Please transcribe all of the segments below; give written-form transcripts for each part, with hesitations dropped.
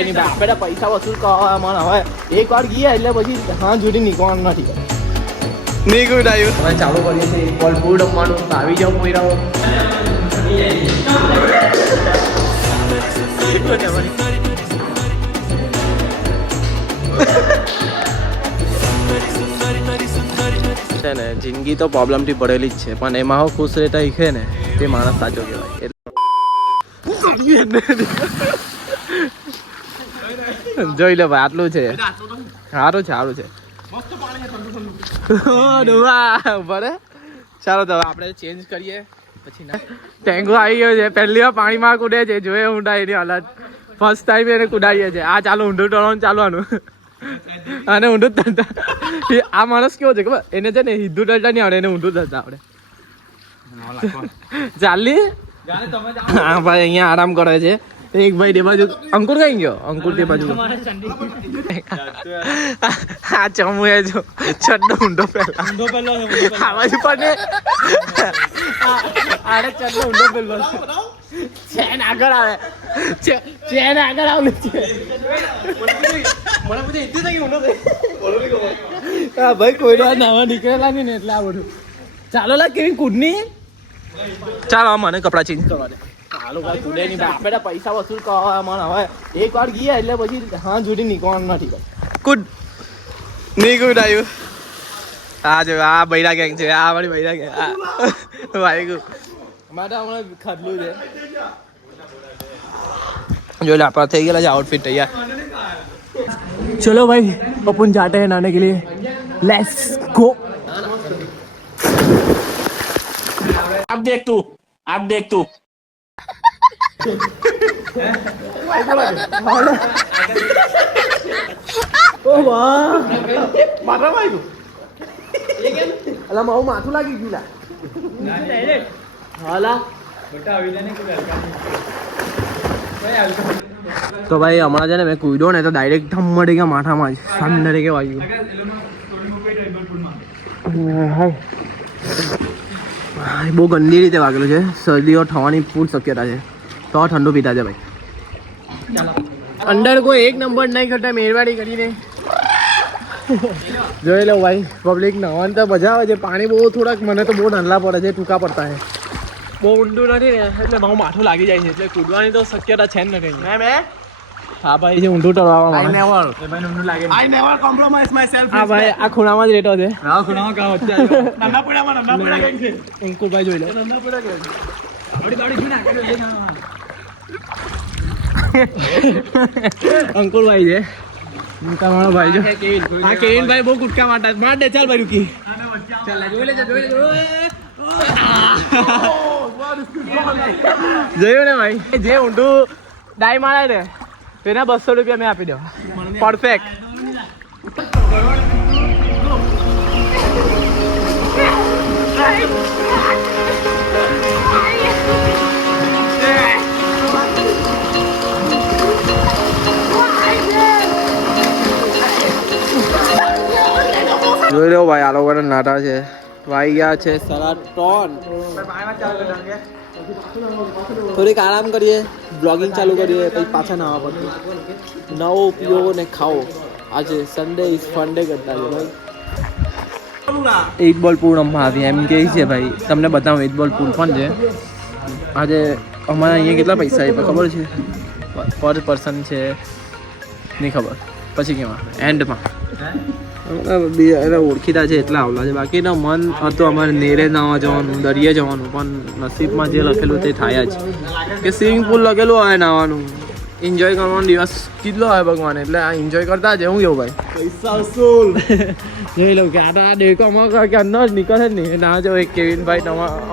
એની આપણે પૈસા વસૂલ કરવા મને હવે એક વાર ગયા એટલે પછી હા જોડી નીકળવાનું નથી. નહીં કોઈ ડાયું હવે ચાલુ કરીએ છીએ બોલ ફૂડ રમવાનું. આવી જાઓ પોઈરાઓ. છે ને જિંદગી તો પ્રોબ્લેમથી ભરેલી જ છે પણ એમાં હું ખુશ રહેતા શીખે ને તે માણસ સાચો કહેવાય. જોઈ લો ભાઈ આટલું છે. સારું છે સારું છે. બરે ચાલો તો આપણે ચેન્જ કરીએ પછી ટેન્ગો આવી ગયો છે. પહેલી વાર પાણીમાં કૂદે છે. જોઈએ ઊંડા એની હાલત. ફર્સ્ટ ટાઈમ એને કુદાડીએ છે. આ ચાલો ઊંડું ટળવાનું ચાલવાનું અને ઊંડું તરતા. આ માણસ કેવો છે ખબર એને છે ને સીધું તરતા નહીં આવડે એને ઊંડું તરતા આવડે. ચાલી હા ભાઈ અહીંયા આરામ કરે છે. એક ભાઈ તે બાજુ અંકુર કઈ ગયો. અંકુર તે બાજુ આ ચમુ એ જો ચડ્ડો ઊંડો પહેલા આ બાજુ પણ આડે ચડ્ડો ઊંડો પહેલો ચેન આગળ આવે ચેન આગળ આવેલું છે. હા ભાઈ કોઈ નવા નીકળેલા નહીં ને એટલે આ બધું. ચાલો લા કેવી કુડની. ચાલો મને કપડા ચેન્જ કરવા દે. ચાલો ભાઈ કુડે નહીં ભાઈ આપણે પૈસા વસૂલ કરવા મને હવે એક વાર ગયા એટલે પછી હા જોડી નીકળવાનું નથી. કુડ નહીં કોઈ ડાયું આ જો આ બૈરા ગેંગ છે. આ મારી બૈરા ગેંગ ભાઈ ગયું માટે હમણાં ખાધલું છે. જો લે આપણા થઈ ગયેલા છે આઉટફિટ તૈયાર. चलो भाई अपन जाते हैं नहाने के लिए. Let's go. अब देख तू ओ वाह मारा भाई को अला माऊ माथું લાગી ગયું લા હાલા બેટા આવી જાને કે લડકા તો ભાઈ હમણાં છે ને મેં કૂદ્યો ને તો ડાયરેક્ટ ધમ મળી ગયા માથામાં જ. સાંડરે કે વાગ્યું. બહુ ગંદી રીતે વાગેલું છે. શરદીઓ થવાની પૂર શક્યતા છે. તો ઠંડુ પીતા છે ભાઈ. અંડર કોઈ એક નંબર નહીં કરતા મહેરબાની કરીને જોઈ લો ભાઈ. પબ્લિક નવાનું તો મજા આવે છે. પાણી બહુ થોડાક મને તો બહુ ઠંડા પડે છે. ટૂંકા પડતા છે. બહુ ઊંડું નથી ને એટલે મારું માથું લાગી જાય છે. એટલે કૂદવાની તો શક્યતા છે જ નથી. હા ભાઈ જે ઊંડું ટળવામાં હા ભાઈ આ ખૂણામાં જ રહેતો છે. અંકુરભાઈ જોઈ લો. અંકુરભાઈ છે તમારો ભાઈ જો. હા કેવિન ભાઈ બહુ ગુટકા માર દે. ચાલ ભાઈ રૂકી જોયું ને ભાઈ જે ઊંડું ડાઈ મારે ને એને 200 રૂપિયા મેં આપી દો. પરફેક્ટ. જોઈ લો ભાઈ આ લોકો નાટા છે. વાઈ ગયા છે 3:30. થોડીક આરામ કરીએ. બ્લોગિંગ ચાલુ કરીએ પછી પાછા નાવા પડશે. નવો પીવો ને ખાઓ. આજે સન્ડે ઇઝ ફન ડે કરતા છે ભાઈ. 8 બોલ પૂલ રમવા આવી એમ કહે છે ભાઈ. તમને બતાવું 8 બોલ પૂલ પણ છે. આજે અમારા અહીંયા કેટલા પૈસા છે ખબર છે? પર પર્સન છે નહીં ખબર. પછી કેવા એન્ડમાં ઓળખીતા છે એટલા આવલા છે. બાકી તો મન હતું અમારે નેરે નાવા જવાનું, દરિયે જવાનું, પણ નસીબમાં જે લખેલું તે થાય જ. કે સ્વિમિંગ પુલ લખેલું હોય નાવાનું, એન્જોય કરવાનો દિવસ કેટલો હોય ભગવાન. એટલે આ એન્જોય કરતા છે. હું કેવું ભાઈ પૈસા વસૂલ જોઈ લઉં કે આ દેખો અમારા કે અંદર જ નીકળે જ નહીં. ના જો એક કેવિનભાઈ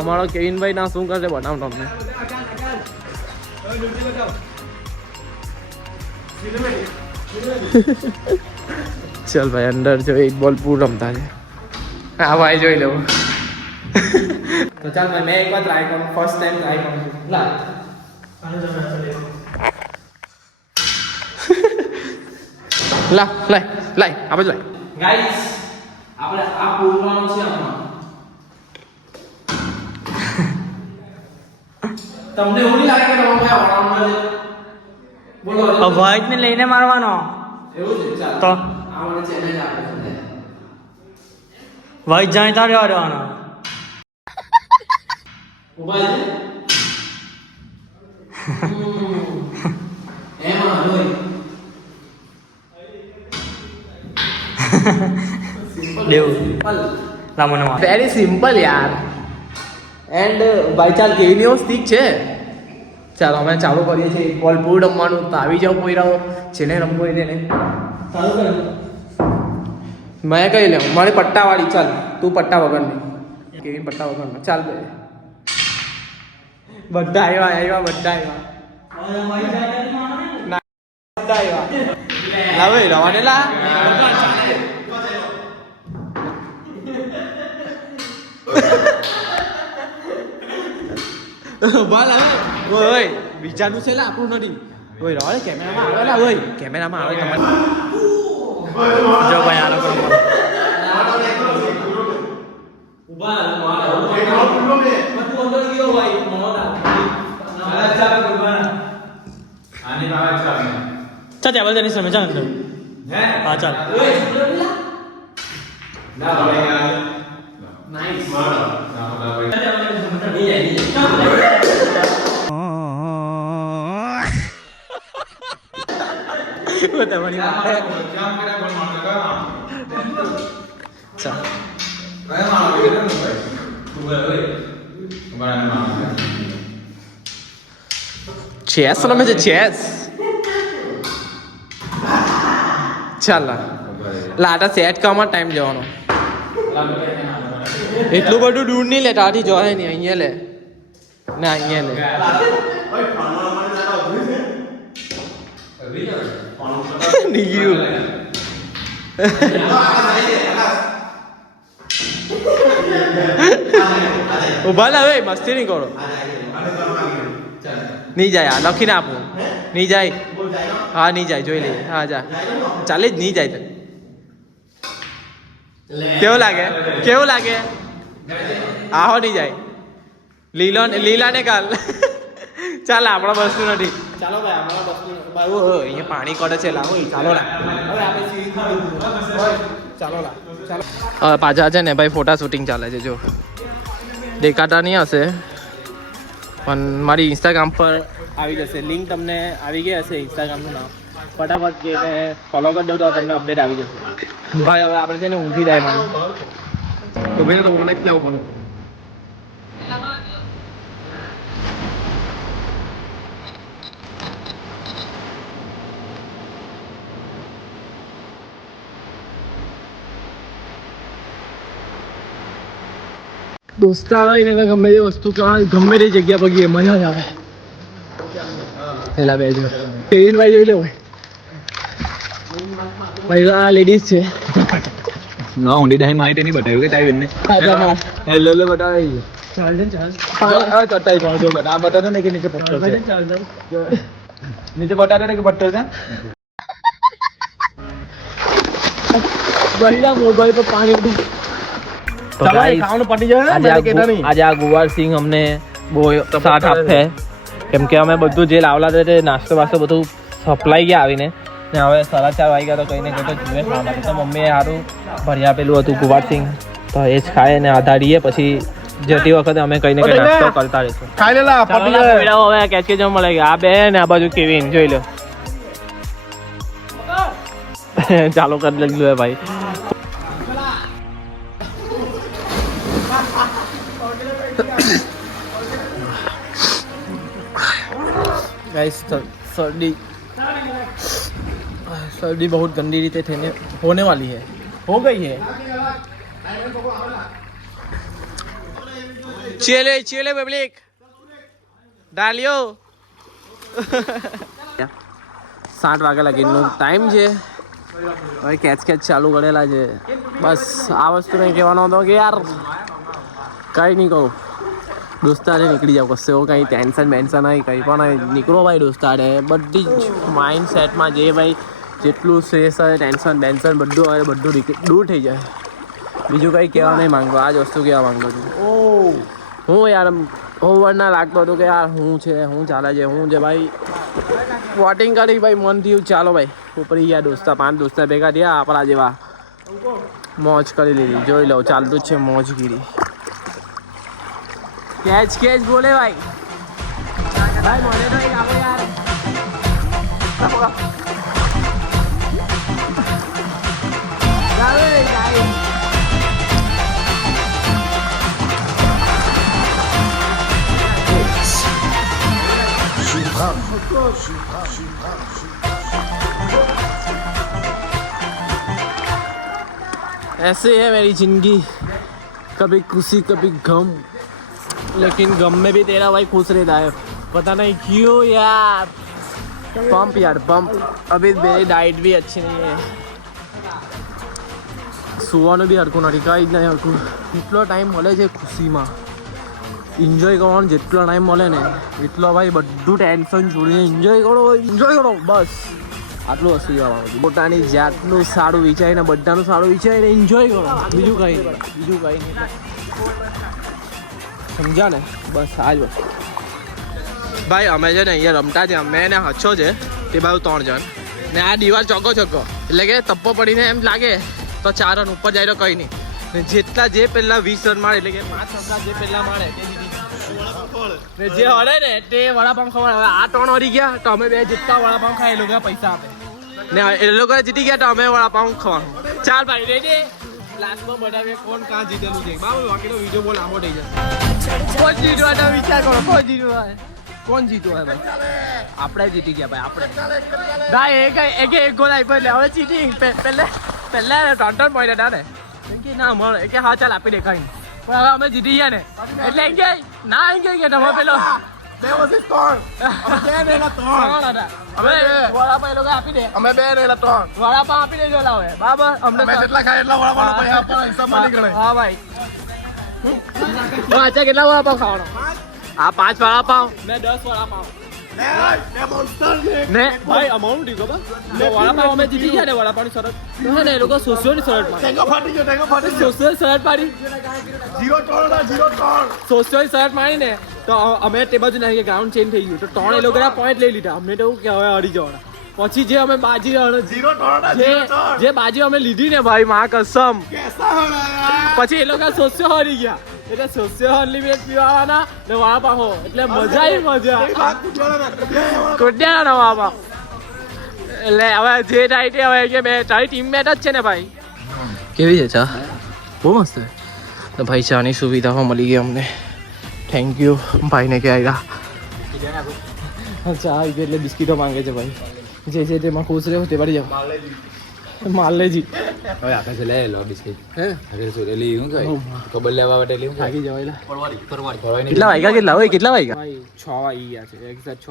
અમારો કેવિનભાઈ ના શું કરશે બનાવું તમને. चल भाई अंदर जो 8 बॉल पूल रमता है. हाँ भाई જોઈ લો. તો ચાલ ભાઈ મેં એક વાર ટ્રાય કરું. ફર્સ્ટ ટાઈમ ટ્રાય કરું છું. લા લા લાય લાય આ બાજુ લાય. ગાઈસ આપણે આ પૂલવાનું છે હમણાં. તમને એવું નહીં લાગે કે તમારે ભાઈ આવવાનું છે? વ્હાઈટ ને લઈને મારવાનો એવું છે ચાલ તો આ મને ચેલેન્જ આપે છે વ્હાઈટ જાણીતા રહેવા દેવાનો ઉભા છે એમાં હોય દેવ સિમ્પલ લામો નવા વેરી સિમ્પલ યાર એન્ડ ભાઈ ચાલ કેવી સ્ટીક છે ચાલો અમે ચાલુ કરીએ છીએ બોલ પૂર રમવાનું તો આવી જાઓ કોઈ રહો જેને રમવું હોય તેને ચાલુ કર મેં કહી લઉં મારે પટ્ટાવાળી ચાલ તું પટ્ટા વગરની કેવી પટ્ટા વગરના ચાલ બે બધા આવ્યા બધા આવ્યા હવે રવાને લા બાલ આવે ઓય બીજાનું છે લા આપણું નથી ઓય રવાને કેમેરામાં આવેલા ઓય કેમેરામાં આવે તમારે જો ભાઈ આ લોકો ઉભા અંદર ગયો ભાઈ મોડા આની બાબત ચાલ ચાલ ટેબલ ટેનિસ રમે ચાલ અંદર હા ચાલ ના નાઈસ તમારી ચેસ રમે છે ચેસ ચાલ લાટા સેટ કરવામાં ટાઈમ જવાનો એટલું બધું દૂર નહીં લે તારાથી જોવાય નહીં અહીંયા લે ના અહીંયા લે નીકળ્યું ઉભા લા હવે મસ્તી નહીં કરો નહીં જાય આ લખીને આપું નહીં જાય હા નહીં જાય જોઈ લઈએ હા જા ચાલે જ નહીં જાય તો કેવું લાગે આહો નહીં જાય લીલા ને કાલ ચાલ આપણા બસતું નથી ચાલો ભાઈ આપણા બસતું અહીંયા પાણી કરે છે લાવો ચાલો લા હવે આપણે ચાલો લા ચાલો હવે પાછા છે ને ભાઈ ફોટા શૂટિંગ ચાલે છે જો દેખાતા નહીં હશે પણ મારી ઇન્સ્ટાગ્રામ પર આવી જશે લિંક તમને આવી ગઈ હશે ઇન્સ્ટાગ્રામનું નામ ફટાફટ જઈને ફોલો કરી દો તો તમને અપડેટ આવી જશે ભાઈ હવે આપણે છે ને ઊંઘી જાય મને તો ભાઈ તો મને લેવું પડે દોસ્તાર હોય ને ગમે તે વસ્તુ ગમે તે જગ્યા પર ગઈએ મજા જ આવે પેલા બે જો કેવિન ભાઈ જોઈ લે ભાઈ આ લેડીઝ છે ના ઊંડી ડાઈ માહિતી નહીં બતાવ્યું કે તારી બેનને હેલો હેલો બતાવે ચાલ ચટાઈ કોણ જો બતા બતાતો ને કે નીચે પથ્થર છે નીચે બતાતો ને કે પથ્થર છે બહિરા મોબાઈલ પર પાણી બધું આજે આ ગુવાર સિંહ અમને બહુ સાથ આપે કેમ કે અમે બધું જે લાવલા તે નાસ્તો વાસ્તો બધું સપ્લાય ગયા આવીને ને હવે 4:30 વાગ્યા તો કઈ ને કઈ તો જુએ ખાવા માટે તો મમ્મીએ સારું ભર્યા પેલું હતું ગુવાર સિંહ તો એ જ ખાય ને આધારીએ પછી જતી વખતે અમે કઈ ને કઈ નાસ્તો કરતા રહીશું ખાઈ લેલા હવે કેચ કે જમ મળે આ બે ને આ બાજુ કેવિન જોઈ લો ચાલો કરી લીધું હે ભાઈ गाइस सर्दी बहुत गंदी रीते होने वाली है हो गई है चले पब्लिक डालियो 7 વાગ્યા લગીનો ટાઈમ છે હવે કેચ ચાલુ કરેલા છે બસ આ વસ્તુ નહીં કહેવાનો હતો કે યાર કંઈ નહીં કહું દોસ્તારે નીકળી જાવ કશે એવું કંઈ ટેન્શન બેન્શન નહીં કંઈ પણ નહીં નીકળો ભાઈ દોસ્તારે બધી જ માઇન્ડ સેટમાં જે ભાઈ જેટલું સ્ટ્રેસ હોય ટેન્શન બેન્શન બધું હોય બધું દૂર થઈ જાય બીજું કંઈ કહેવા નહીં માંગતો આ જ વસ્તુ કહેવા માંગતો છું હું યાર ઓવર ના લાગતો હતો કે યાર શું છે શું ચાલે છે શું છે ભાઈ વોટિંગ કરી ભાઈ મન થયું ચાલો ભાઈ ઉપરી ગયા દોસ્તા 5 દોસ્તા ભેગા થયા આપણા જેવા મોજ કરી લીધી જોઈ લો ચાલતું જ છે મોજગીરી કેચ બોલે ભાઈ મને તો એક આવો યાર ऐसे है मेरी जिंदगी कभी खुशी कभी गम लेकिन गम में भी तेरा भाई खुश रहता है पता नहीं क्यों यार पंप यार पंप अभी मेरी डाइट भी अच्छी नहीं है સુવાનું બી હરખું નથી કંઈ જ નહીં હરખું એટલો ટાઈમ મળે છે ખુશીમાં એન્જોય કરવાનો જેટલો ટાઈમ મળે ને એટલો ભાઈ બધું ટેન્શન છોડીને એન્જોય કરો બસ આટલું હસી જવાનું પોતાની જાતનું સારું વિચારીને બધાનું સારું વિચારીને એન્જોય કરો બીજું કંઈ નહીં સમજ્યા ને બસ આ જ વસ્તુ ભાઈ અમે છે ને અહીંયા રમતા છે અમે ને હચ્છો છે તે બાજુ 3 જણ ને આ દિવાલ ચોકો એટલે કે તપ્પો પડીને એમ લાગે તો 4 રન ઉપર જાય તો કંઈ નહીં ને જેટલા જે પહેલા 20 રન મારે એટલે કે 5 છક્કા જે પહેલા મારે તે ને જે હરે ને તે વડાપાઉં ખવડાવે હવે આ 3 હરી ગયા તો અમે બે જેટલા વડાપાઉં ખાય એ લોકો પૈસા આપે ને એ લોકો જીતી ગયા તો અમે વડાપાઉં ખવાનું ચાલ ભાઈ રેડી લાસ્ટમાં બતાવે કોણ કાં જીતેલું છે બાબુ બાકીનો વિડીયો બહુ લાંબો થઈ જશે કોણ જીતવાનો વિચાર કરો કોણ જીત્યું હોય ભાઈ આપણે જીતી ગયા ભાઈ આપણે ભાઈ એક ગોલ આપ્યો એટલે હવે ચીટિંગ પહેલા 3 પોઈન્ટ હતા ને કે ના મળે કે હા ચાલ આપી દે કઈ પણ હવે અમે જીતી ગયા ને એટલે એમ કે ના એમ કે તમે પેલો 2 versus 3 અમે 2 ને 3 હવે વડાપાવ એ લોકો આપી દે અમે 2 ને 3 વડાપાવ આપી દેજો લાવે બરાબર અમને જેટલા ખાય એટલા વડાપાવ પૈસા આપવાના હિસાબમાં નીકળે હા ભાઈ આજે કેટલા વડાપાવ ખાવાનો આ 5 વડાપાવ ને 10 વડાપાવ ને ભાઈ અમારું ઠીક ખબર વડાપાવ અમે જીતી ગયા ને વડાપાવની શરત ને એ લોકો સોશિયલની શરત સોશિયલ શરત પાડી 0-3 સોશિયલ શરત મારી ને તો અમે તે બાજુ નહીં ગ્રાઉન્ડ ચેન્જ થઈ ગયું તો 3 એ લોકોના પોઈન્ટ લઈ લીધા અમને તો એવું કે હવે હરી જવાના પછી જે અમે બાજી જે બાજી અમે લીધી ને ભાઈ માં કસમ પછી એ લોકો સોશિયલ હારી ગયા એટલે સોશિયલ અનલિમિટેડ પીવાના ને વડાપાવ એટલે મજા આવી મજા કોડ્યાના વડાપાવ એટલે હવે જે ટાઈટ હવે કે બે તારી ટીમ મેટ જ છે ને ભાઈ કેવી છે ચા બહુ મસ્ત તો ભાઈ ચાની સુવિધાઓ મળી ગઈ અમને થેન્ક યુ ભાઈને કે આવ્યા ચા આવી એટલે બિસ્કીટો માંગે છે ભાઈ જે છે તેમાં ખુશ રહ્યો તે પડી જાવ માલ લેજી હવે આપણે છે લે લો બિસ્કિટ હે હવે સોરેલી હું કહે કબર લેવા માટે લેવું થાકી જવાયલા પરવાડી કેટલા વાગ્યા ભાઈ 6 વાગી ગયા છે એક્ઝેક્ટ 6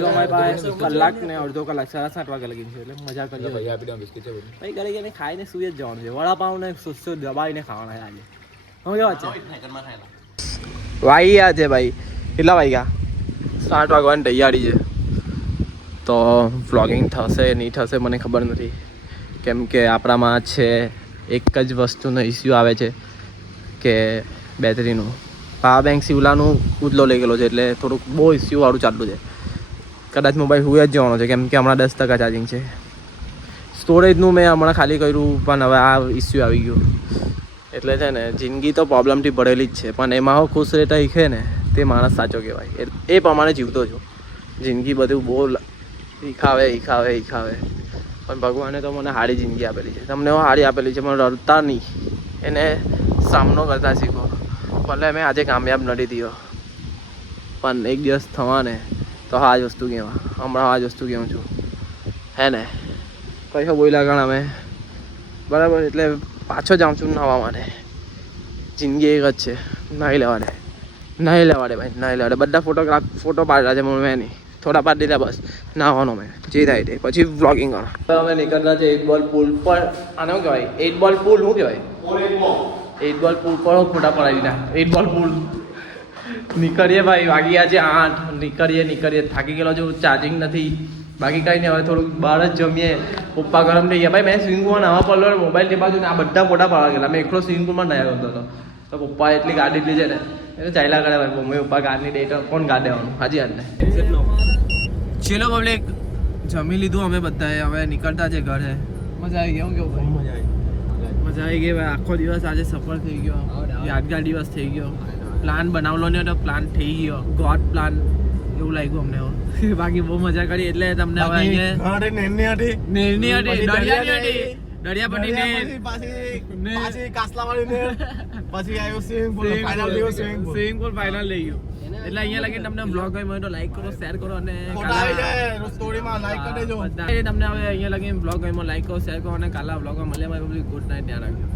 જો અમારી પાસે કલાક ને અડધો કલાક 7:30 વાગે લગી છે એટલે મજા કરીએ ભાઈ આપી દો બિસ્કિટ છે ભાઈ ઘરે ગઈને ખાઈને સુઈ જ જવાનું છે વડાપાવ ને સુસ્તો દબાઈને ખાવાના આજે હું કેવા છે વાગ્યા છે ભાઈ કેટલા વાગ્યા 7 વાગવાની તૈયારી છે તો વ્લોગિંગ થશે નહીં થશે મને ખબર નથી કેમ કે આપણામાં છે એક જ વસ્તુનો ઇસ્યુ આવે છે કે બેટરીનું પાવર બેંક સિવલાનું ઉદલો લઈ ગયેલો છે એટલે થોડુંક બહુ ઇસ્યુવાળું ચાલતું છે કદાચ મોબાઈલ હુઈ જ જવાનો છે કેમ કે હમણાં 10% ચાર્જિંગ છે સ્ટોરેજનું મેં હમણાં ખાલી કર્યું પણ હવે આ ઇસ્યુ આવી ગયું એટલે છે ને જિંદગી તો પ્રોબ્લેમથી ભરેલી જ છે પણ એમાં હું ખુશ રહેતા શીખે ને તે માણસ સાચો કહેવાય એ પ્રમાણે જીવતો છું જિંદગી બધું બહુ ઈખાવે પણ ભગવાને તો મને સારી જિંદગી આપેલી છે તમને સારી આપેલી છે પણ રડતા નહીં એને સામનો કરતા શીખો ભલે મેં આજે કામયાબ નથી થયો પણ એક દિવસ થવા ને તો આ જ વસ્તુ કહેવા હમણાં આ જ વસ્તુ કહું છું હે ને કશો બોલ્યા ગણ અમે બરાબર એટલે પાછો જાઉં છું નાહવા માટે જિંદગી એક જ છે નાહી લેવાડે ભાઈ બધા ફોટો પાડેલા છે મેં નહીં થોડા પાડ દીધા બસ નાહવાનો મેં જે થાય તે પછી વ્લોગિંગ કરો અમે નીકળતા છે 8 બોલ પુલ પર આને શું કહેવાય 8 બોલ પુલ શું કહેવાય 8 બોલ પુલ પર ફોટા પડાવી દીધા 8 બોલ પુલ નીકળીએ ભાઈ વાગ્યા છે 8 નીકળીએ થાકી ગયેલો છું ચાર્જિંગ નથી બાકી કંઈ નહીં હવે થોડુંક બહાર જ જમીએ પપ્પા ગરમ થઈ ગયા ભાઈ મેં સ્વિમિંગ પુલમાં નાવા પડલો મોબાઈલ તે બાજુ આ બધા ફોટા પાડવા ગયેલા મેં એકલો સ્વિમિંગ પુલમાં નાહ્યા કરતો હતો તો પપ્પાએ એટલી ગાડી લીધી છે ને એ તો ચાલ્યા કરે ભાઈ મમ્મી પપ્પા ગાડી દે તો કોણ ગાડી દેવાનું હાજી યાદ ને ચલો પબ્લિક જમી લીધું અમે બધાએ હવે નીકળતા છે ઘરે મજા આવી ગઈ હું કેવું ભાઈ મજા આવી ગઈ ભાઈ આખો દિવસ આજે સફળ થઈ ગયો યાદગાર દિવસ થઈ ગયો પ્લાન બનાવલો ને તો પ્લાન થઈ ગયો ગોડ પ્લાન એવું લાગ્યું અમને બાકી બહુ મજા કરી એટલે તમને હવે અહીંયા દરિયાપટ્ટી ને પાછી કાસલાવાડી ને પછી આવ્યો સ્વિમિંગ પૂલ ફાઇનલ દિવસ સ્વિમિંગ પૂલ ફાઇનલ લઈ ગયો એટલે અહીંયા લગી તમને બ્લોગ ગમ્યો તો લાઈક કરો શેર કરો અને ફોટા આવી જાય સ્ટોરીમાં લાઈક કરી દેજો તમને હવે અહીંયા લગી બ્લોગ ગમ્યો લાઈક કરો શેર કરો અને કાલા બ્લોગમાં મળે ગુડ નાઇટ ધ્યાન રાખજો